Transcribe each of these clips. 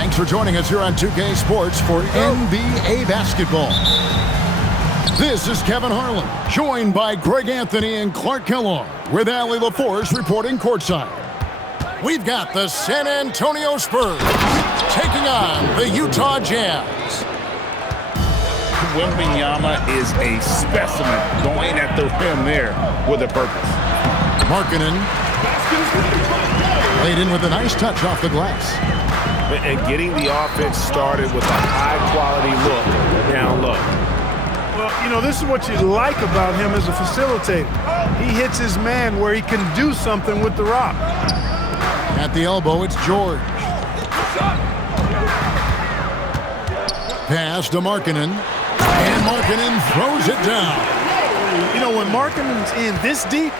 Thanks for joining us here on 2K Sports for NBA basketball. This is Kevin Harlan, joined by Greg Anthony and Clark Kellogg, with Allie LaForce reporting courtside. We've got the San Antonio Spurs taking on the Utah Jazz. Wembanyama is a specimen going at the rim there with a purpose. Markkanen laid in with a nice touch off the glass. And getting the offense started with a high-quality look down low. Well, you know, this is what you like about him as a facilitator. He hits his man where he can do something with the rock. At the elbow, it's George. Pass to Markkanen. And Markkanen throws it down. You know, when Markkanen's in this deep,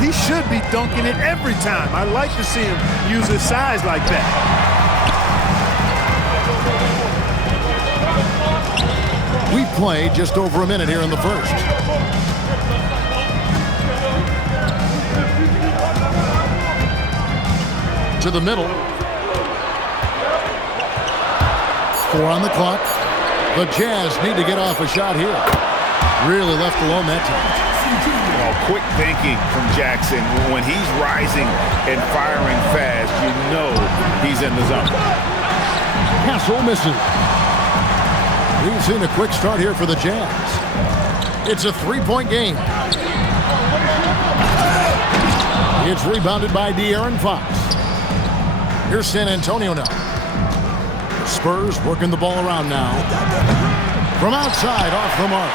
he should be dunking it every time. I like to see him use his size like that. We've played just over a minute here in the first. To the middle. 4 on the clock. The Jazz need to get off a shot here. Really left alone that time. Quick thinking from Jackson. When he's rising and firing fast, you know he's in the zone. Castle misses. We've seen a quick start here for the Jazz. It's a 3-point game. It's rebounded by De'Aaron Fox. Here's San Antonio now. Spurs working the ball around now. From outside, off the mark.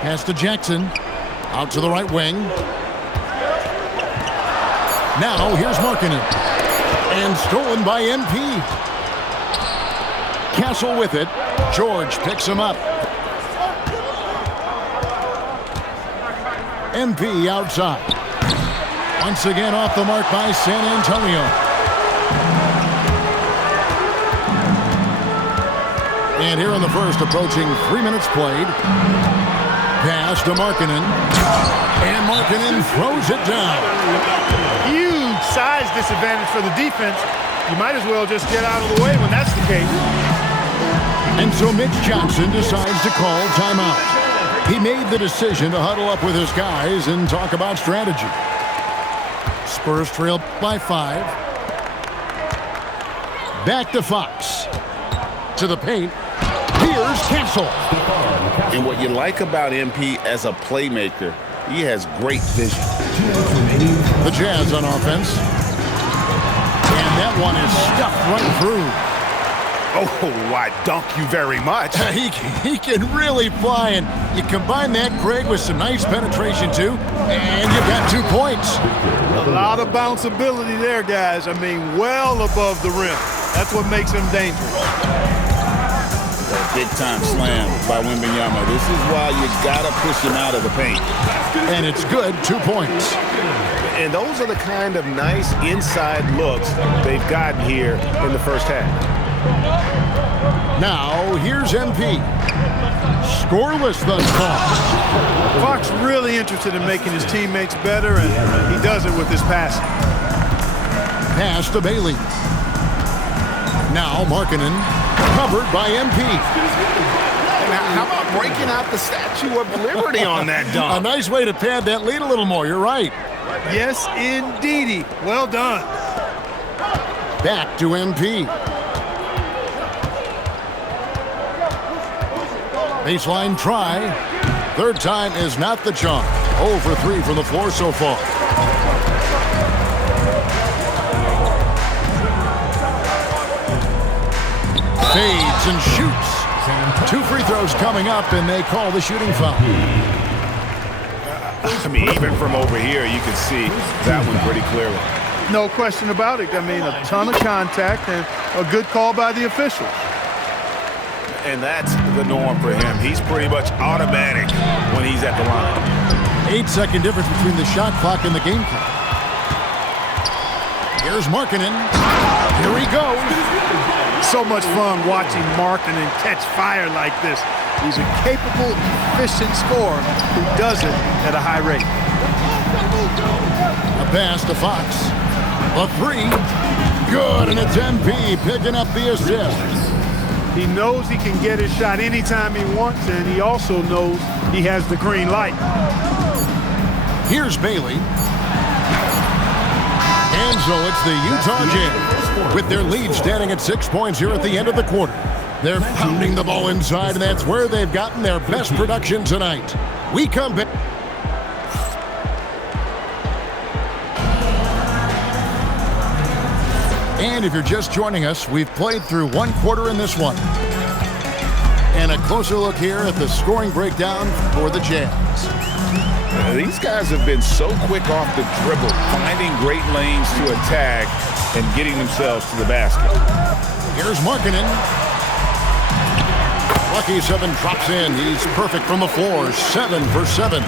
Pass to Jackson. Out to the right wing. Now here's Markkanen. And stolen by MP. Castle with it. George picks him up. MP outside. Once again off the mark by San Antonio. And here in the first, approaching 3 minutes played. Pass to Markkanen. And Markkanen throws it down. Huge size disadvantage for the defense. You might as well just get out of the way when that's the case. And so Mitch Johnson decides to call timeout. He made the decision to huddle up with his guys and talk about strategy. Spurs trail by 5. Back to Fox. To the paint. Here's Castle. And what you like about MP as a playmaker, he has great vision. The Jazz on offense. And that one is stuffed right through. Oh, I dunk you very much. He can really fly, and you combine that, Greg, with some nice penetration, too, and you've got 2 points. A lot of bounceability there, guys. I mean, well above the rim. That's what makes him dangerous. Big-time slam by Wembanyama. This is why you got to push him out of the paint. And it's good, 2 points. And those are the kind of nice inside looks they've gotten here in the first half. Now, here's MP. Scoreless thus far. Fox really interested in making his teammates better, and he does it with his passing. Pass to Bailey. Now Markkanen, covered by MP. How about breaking out the Statue of Liberty on that dunk? A nice way to pad that lead a little more. You're right. Yes, indeedy. Well done. Back to MP. Baseline try. Third time is not the charm. 0 for 3 from the floor so far. Fades and shoots. 2 free throws coming up, and they call the shooting foul. I mean, even from over here, you can see that one pretty clearly. No question about it. I mean, a ton of contact and a good call by the officials. And that's the norm for him. He's pretty much automatic when he's at the line. 8-second difference between the shot clock and the game clock. Here's Markkanen. Here he goes. So much fun watching Markkanen catch fire like this. He's a capable, efficient scorer who does it at a high rate. A pass to Fox. A three. Good, and it's MP picking up the assist. He knows he can get his shot anytime he wants, and he also knows he has the green light. Here's Bailey. And so it's the Utah Jazz with their lead standing at 6 points here at the end of the quarter. They're pounding the ball inside, and that's where they've gotten their best production tonight. We come back. And if you're just joining us, we've played through one quarter in this one. And a closer look here at the scoring breakdown for the Jazz. These guys have been so quick off the dribble, finding great lanes to attack and getting themselves to the basket. Here's Markkanen. Lucky 7 drops in. He's perfect from the floor. 7 for 7.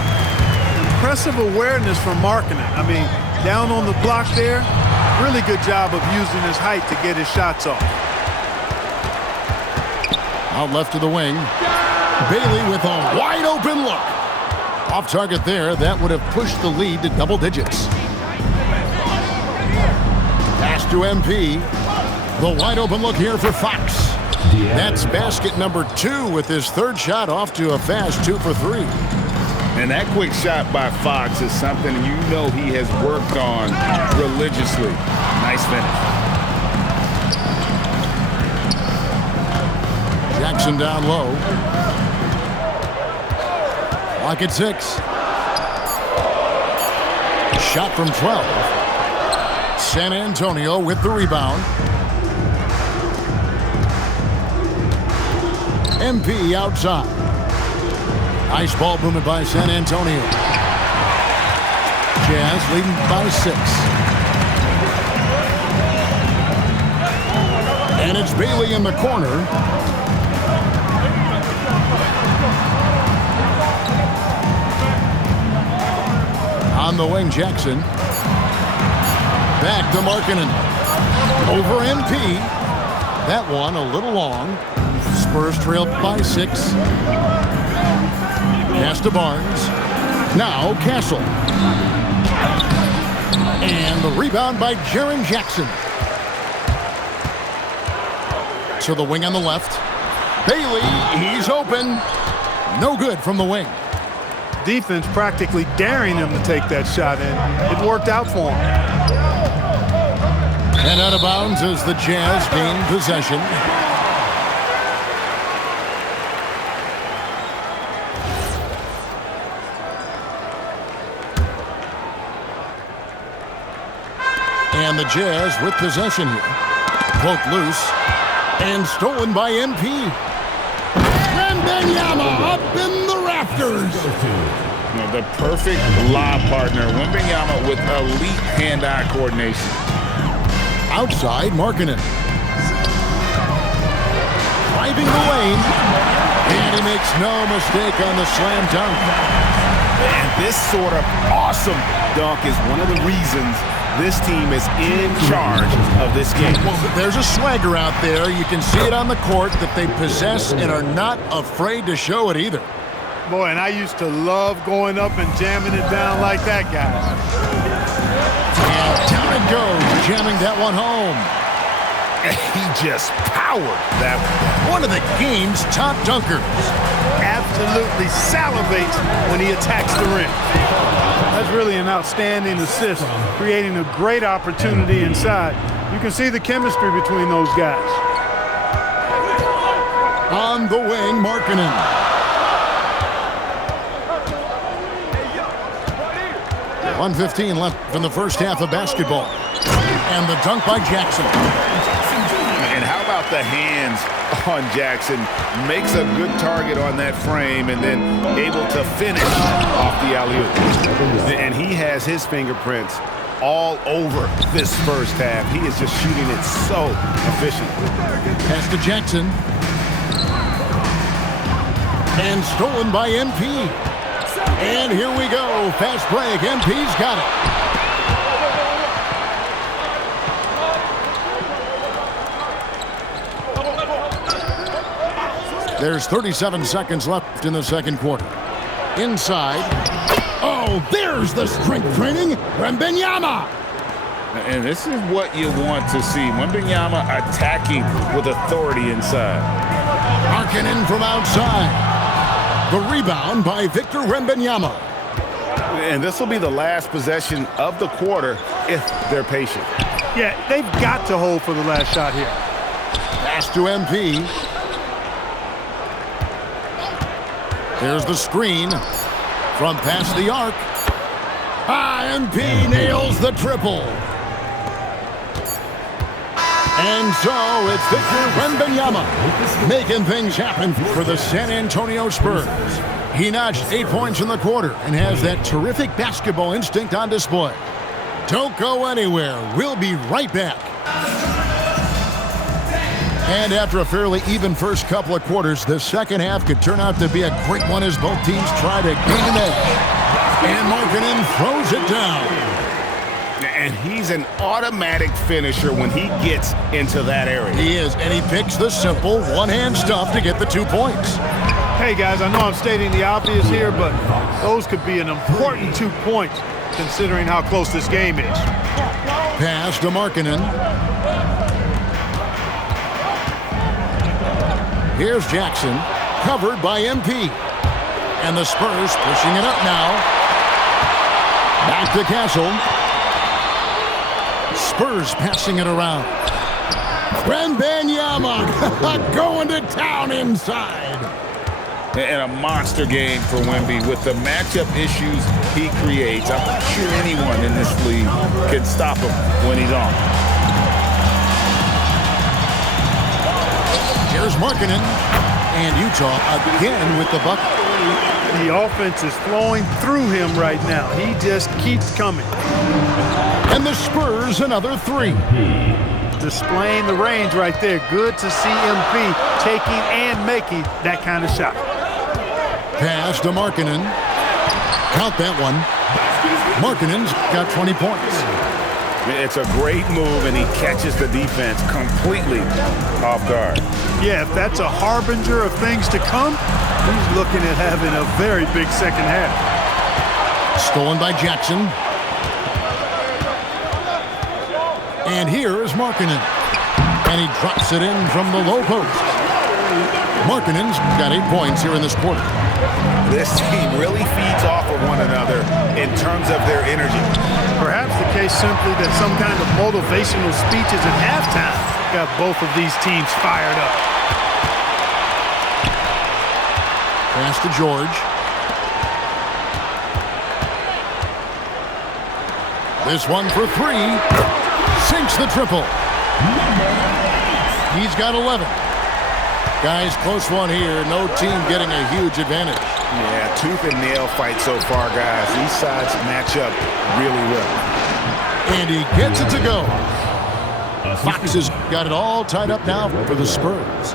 Impressive awareness from Markkanen. I mean, down on the block there, really good job of using his height to get his shots off. Out left to the wing. Bailey with a wide open look. Off target there. That would have pushed the lead to double digits. Pass to MP. The wide open look here for Fox. That's basket number 2 with his third shot off to a fast 2 for 3. And that quick shot by Fox is something you know he has worked on religiously. Nice finish. Jackson down low. Clock at 6. Shot from 12. San Antonio with the rebound. MP outside. Nice ball movement by San Antonio. Jazz leading by 6. And it's Bailey in the corner. On the wing, Jackson. Back to Markkanen. Over MP. That one a little long. Spurs trail by 6. Pass to Barnes. Now Castle. And the rebound by Jaren Jackson. To the wing on the left. Bailey, he's open. No good from the wing. Defense practically daring him to take that shot, and it worked out for him. And out of bounds as the Jazz gain possession. And the Jazz with possession here. Poked loose and stolen by MP. Wembanyama up in the rafters. The perfect lob partner. Wembanyama with elite hand-eye coordination. Outside, Markkanen. Driving the lane. And he makes no mistake on the slam dunk. And this sort of awesome dunk is one of the reasons this team is in charge of this game. Well, there's a swagger out there. You can see it on the court that they possess and are not afraid to show it either. Boy, and I used to love going up and jamming it down like that, guys. And down it goes, jamming that one home. He just powered that one. One of the game's top dunkers. Absolutely salivates when he attacks the rim. That's really an outstanding assist, creating a great opportunity inside. You can see the chemistry between those guys. On the wing, Markkanen. 1:15 left in the first half of basketball. And the dunk by Jackson. And how about the hands on Jackson? Makes a good target on that frame and then able to finish off the alley-oop. And he has his fingerprints all over this first half. He is just shooting it so efficiently. Pass to Jackson. And stolen by MP. And here we go. Fast break. MP's got it. There's 37 seconds left in the second quarter. Inside. Oh, there's the strength training. Wembanyama. And this is what you want to see. Wembanyama attacking with authority inside. Markkanen from outside. The rebound by Victor Wembanyama. And this will be the last possession of the quarter if they're patient. Yeah, they've got to hold for the last shot here. Pass to MP. There's the screen from past the arc. MP nails the triple. And so it's Victor Wembanyama making things happen for the San Antonio Spurs. He notched 8 points in the quarter and has that terrific basketball instinct on display. Don't go anywhere. We'll be right back. And after a fairly even first couple of quarters, the second half could turn out to be a great one as both teams try to gain an edge. And Markkanen throws it down. And he's an automatic finisher when he gets into that area. He is, and he picks the simple one-hand stuff to get the 2 points. Hey, guys, I know I'm stating the obvious here, but those could be an important 2 points considering how close this game is. Pass to Markkanen. Here's Jackson, covered by MP. And the Spurs pushing it up now. Back to Castle. Spurs passing it around. Wembanyama going to town inside. And a monster game for Wemby with the matchup issues he creates. I'm not sure anyone in this league can stop him when he's on. Here's Markkanen. And Utah again with the bucket. The offense is flowing through him right now. He just keeps coming. And the Spurs another 3. Displaying the range right there. Good to see MP taking and making that kind of shot. Pass to Markkanen. Count that one. Markkanen's got 20 points. It's a great move, and he catches the defense completely off guard. Yeah, if that's a harbinger of things to come, he's looking at having a very big second half. Stolen by Jackson. And here is Markkanen. And he drops it in from the low post. Markkanen's got 8 points here in this quarter. This team really feeds off of one another in terms of their energy. Perhaps the case simply that some kind of motivational speeches at halftime got both of these teams fired up. Pass to George. This one for 3. Sinks the triple. He's got 11. Guys, close one here. No team getting a huge advantage. Yeah, tooth and nail fight so far, guys. These sides match up really well. And he gets it to go. Fox has got it all tied up now for the Spurs.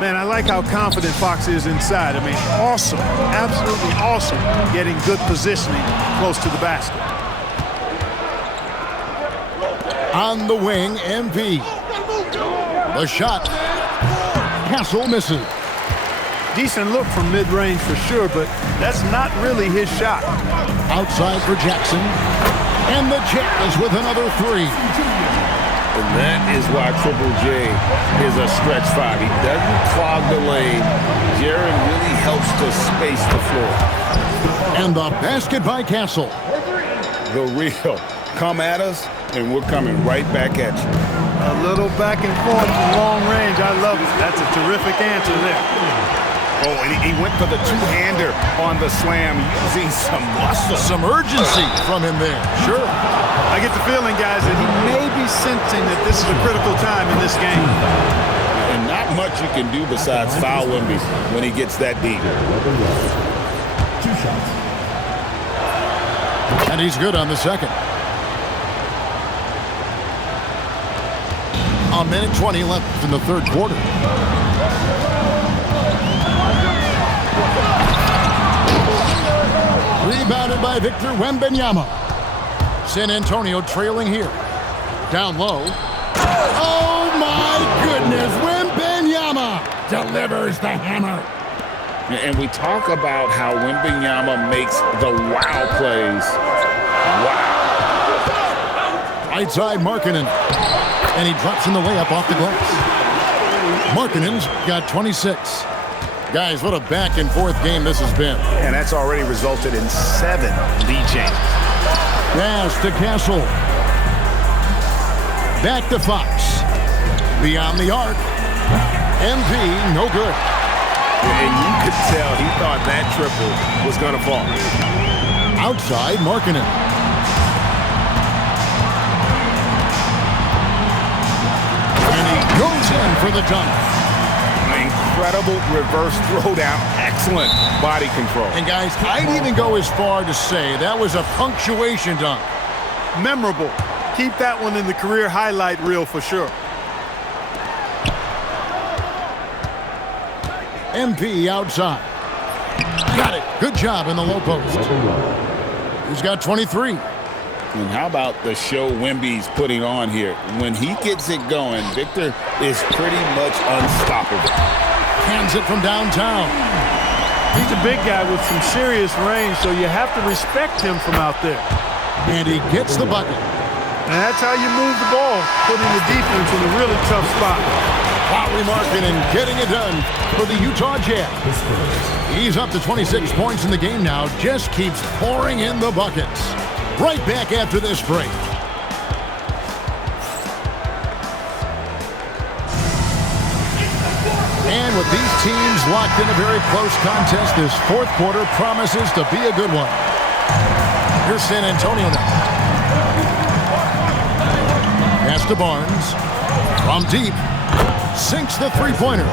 Man, I like how confident Fox is inside. I mean, awesome. Absolutely awesome getting good positioning close to the basket. On the wing, MP. The shot. Castle misses. Decent look from mid-range for sure, but that's not really his shot. Outside for Jackson. And the Jazz with another 3. And that is why Triple J is a stretch 5. He doesn't clog the lane. Jaren really helps to space the floor. And the basket by Castle. The real. Come at us, and we're coming right back at you. A little back and forth from long range. I love it. That's a terrific answer there. Oh, and he went for the two-hander on the slam, using some muscle. Some urgency from him there. Sure. I get the feeling, guys, that he may be sensing that this is a critical time in this game. And not much you can do besides foul Wemby when he gets that deep. 2 shots. And he's good on the second. A minute 20 left in the third quarter. Rebounded by Victor Wembanyama. San Antonio trailing here. Down low. Oh my goodness, Wembanyama delivers the hammer. And we talk about how Wembanyama makes the wow plays. Wow. Right side, Markkanen. And he drops in the layup off the glass. Markkanen's got 26. Guys, what a back-and-forth game this has been. And that's already resulted in 7 lead changes. Pass to Castle. Back to Fox. Beyond the arc. MP, no good. And you could tell he thought that triple was going to fall. Outside, Markkanen. And he goes in for the dunk. Incredible reverse throwdown. Excellent body control. And guys, I'd even go as far to say that was a punctuation dunk. Memorable. Keep that one in the career highlight reel for sure. MP outside. Got it. Good job in the low post. He's got 23. And how about the show Wemby's putting on here? When he gets it going, Victor is pretty much unstoppable. Hands it from downtown. He's a big guy with some serious range, so you have to respect him from out there. And he gets the bucket. And that's how you move the ball, putting the defense in a really tough spot. Lauri Markkanen getting it done for the Utah Jazz. He's up to 26 points in the game now, just keeps pouring in the buckets. Right back after this break. And with these teams locked in a very close contest, this fourth quarter promises to be a good one. Here's San Antonio now. Pass to Barnes. From deep. Sinks the three-pointer.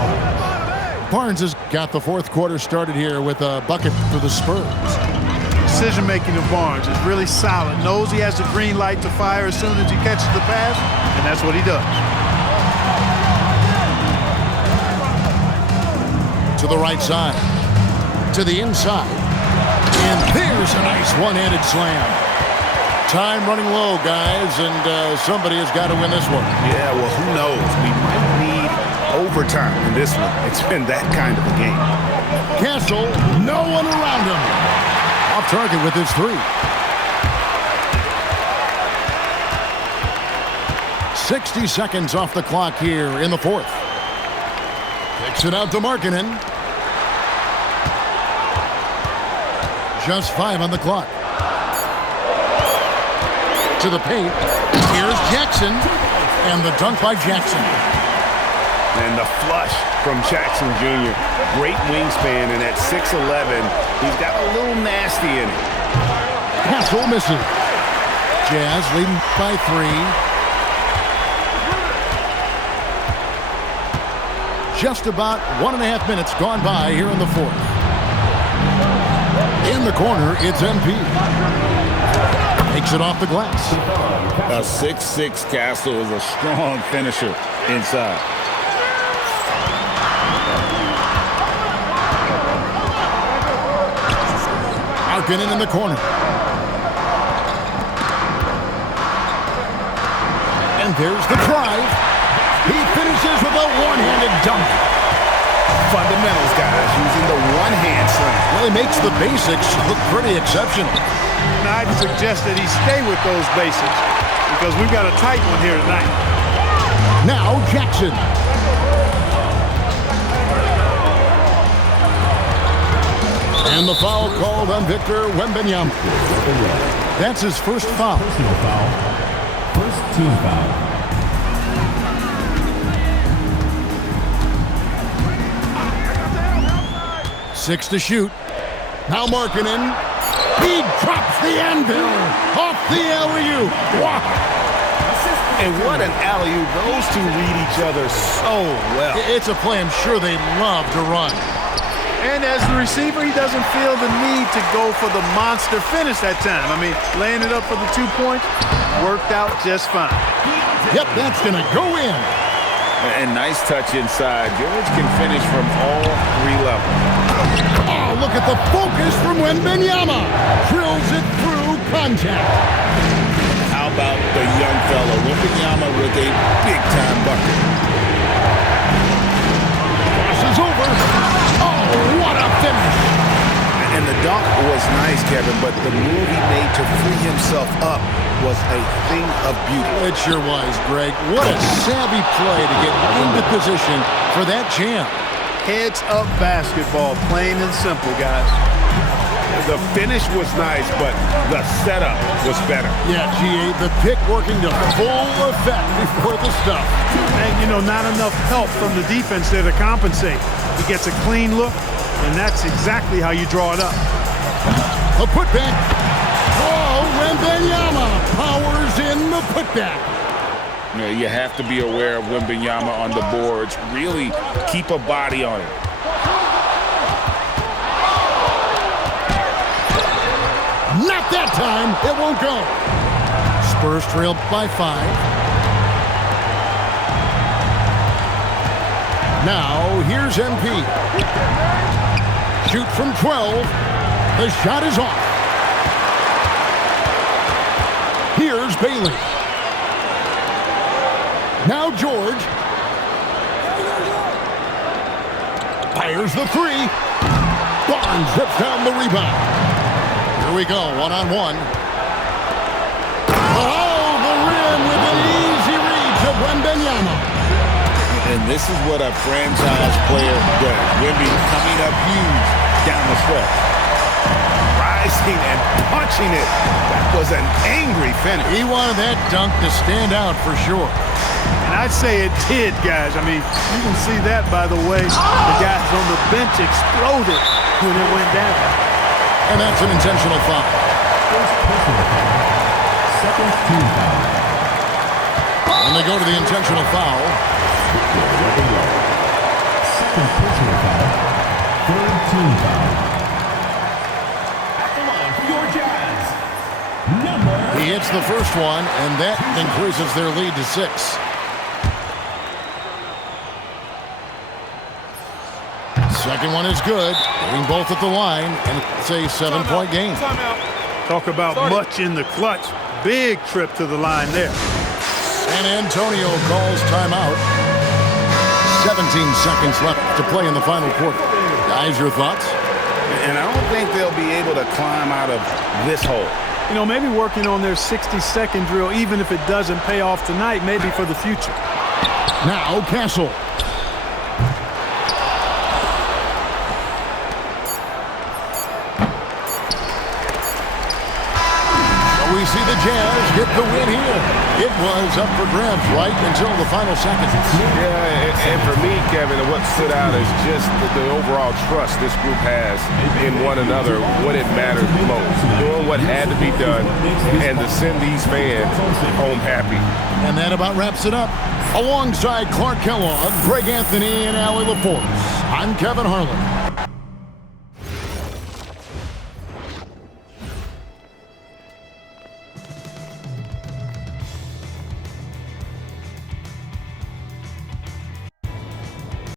Barnes has got the fourth quarter started here with a bucket for the Spurs. Decision-making of Barnes is really solid. Knows he has the green light to fire as soon as he catches the pass, and that's what he does. To the right side. To the inside. And there's a nice one-handed slam. Time running low, guys, and somebody has got to win this one. Yeah, well, who knows? We might need overtime in this one. It's been that kind of a game. Castle, no one around him. Off target with his three. 60 seconds off the clock here in the fourth. Kicks it out to Markkanen. Just 5 on the clock. To the paint. Here's Jackson. And the dunk by Jackson. And the flush from Jackson Jr. Great wingspan, and at 6'11", he's got a little nasty in it. Castle misses. Jazz leading by 3. Just about 1.5 minutes gone by here in the fourth. In the corner, it's MP. Takes it off the glass. A 6'6" Castle is a strong finisher inside. Markkanen in the corner. And there's the drive. He finishes with a one-handed dunk. Fundamentals, guys, using the one-hand slam. Well, he makes the basics look pretty exceptional. And I'd suggest that he stay with those basics because we've got a tight one here tonight. Now Jackson. And the foul called on Victor Wembanyama. That's his first foul. Personal foul. First team foul. Six to shoot. Now Markkanen. He drops the anvil off the alley-oop. Wow. And what an alley-oop. Those two read each other so well. It's a play I'm sure they love to run. And as the receiver, he doesn't feel the need to go for the monster finish that time. I mean, laying it up for the 2 points worked out just fine. Yep, that's going to go in. And nice touch inside. George can finish from all 3 levels. Oh, look at the focus from Wembanyama. Drills it through contact. How about the young fella, Wembanyama, with a big-time bucket? Crosses over. dunk was nice, Kevin, but the move he made to free himself up was a thing of beauty. It sure was, Greg. What a savvy play to get into position for that jam. Heads-up basketball, plain and simple, guys. The finish was nice, but the setup was better. Yeah, GA, the pick working to full effect before the stuff. And, you know, not enough help from the defense there to compensate. He gets a clean look, and that's exactly how you draw it up. A putback. Oh, Wembanyama powers in the putback. You know, you have to be aware of Wembanyama on the boards. Really keep a body on it. Not that time. It won't go. Spurs trail by 5. Now, here's MP. Shoot from 12. The shot is off. Here's Bailey. Now George. Fires the 3. Barnes rips down the rebound. Here we go, one-on-one. Oh, the rim with an easy read to Wembanyama. And this is what a franchise player does. Wemby coming up huge down the stretch. Rising and punching it. That was an angry finish. He wanted that dunk to stand out for sure. And I'd say it did, guys. I mean, you can see that by the way the guys on the bench exploded when it went down. And that's an intentional foul. First personal foul. Second team foul. And they go to the intentional foul. Second personal foul. Third team foul. At the line for your Jazz. Number. He hits the first one, and that increases their lead to 6. Second one is good. Hitting both at the line, and it's a 7-point game. Talk about much in the clutch. Big trip to the line there. San Antonio calls timeout. 17 seconds left to play in the final quarter. Guys, your thoughts? And I don't think they'll be able to climb out of this hole. You know, maybe working on their 60-second drill, even if it doesn't pay off tonight, maybe for the future. Now, Castle. We see the Jazz get the win here. It was up for grabs right until the final seconds. Yeah, and for me, Kevin, what stood out is just the overall trust this group has in one another when it mattered most. Doing what had to be done and to send these fans home happy. And that about wraps it up. Alongside Clark Kellogg, Greg Anthony, and Allie LaForce, I'm Kevin Harlan.